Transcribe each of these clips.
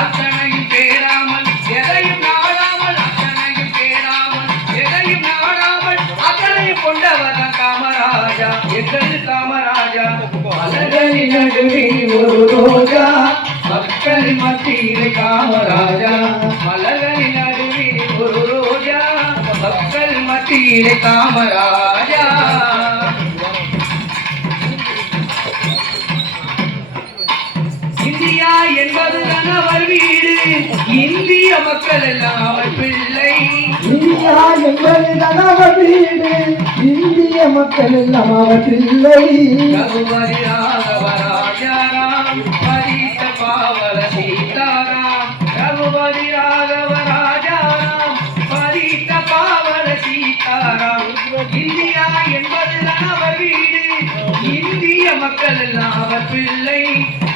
அத்தனையும் தேடாமல் எதையும் நாடாமல் அத்தனையும் தேடாமல் எதையும் நாடாமல் அத்தனையும் கொண்டவர் காமராஜா எங்கள் காமராஜா மலர்களின் நடுவில் ஒரு ரோஜா மக்கள் மத்தியில் காமராஜா மலர்களின் நடுவில் ஒரு ரோஜா மக்கள் மத்தியில் காமராஜா இந்தியா என்பது அவர் வீடு இந்திய மக்கள் எல்லாம் அவர் பிள்ளை இந்தியா என்பது அவர் வீடு இந்திய மக்கள் எல்லாம் அவர் பிள்ளை ரகுபதி ராகவ ராஜாராம் பரித்த பாவல சீதாராம் ரகுபதி ராகவ ராஜாராம் பரித்த பாவல சீதாராம் இந்தியா என்பது அவர் வீடு இந்திய மக்கள் எல்லாம் அவர் பிள்ளை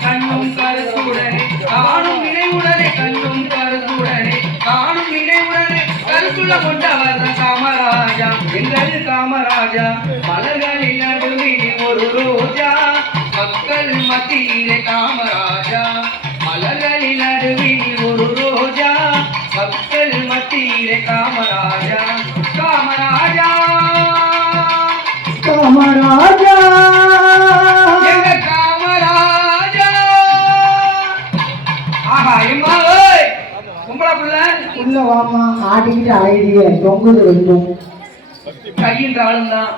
கண்ணும் கருத்துடனே காணும் நினைவுடனே கண்ணும் கருத்துடனே காணும் நினைவுடனே கருத்துள்ள கொண்டவர் காமராஜா எங்கள் காமராஜா மலர்களின் நடுவில் ஒரு ரோஜா மக்கள் மத்தியிலே காமராஜா மலர்களின் நடுவில் ஒரு ரோஜா மக்கள் மத்தியிலே காமராஜா காமராஜா காமராஜா உள்ள வாமா ஆடிக்கிட்டு அழகிய தொங்குது ரெண்டும் கையின் ஆளுந்தான்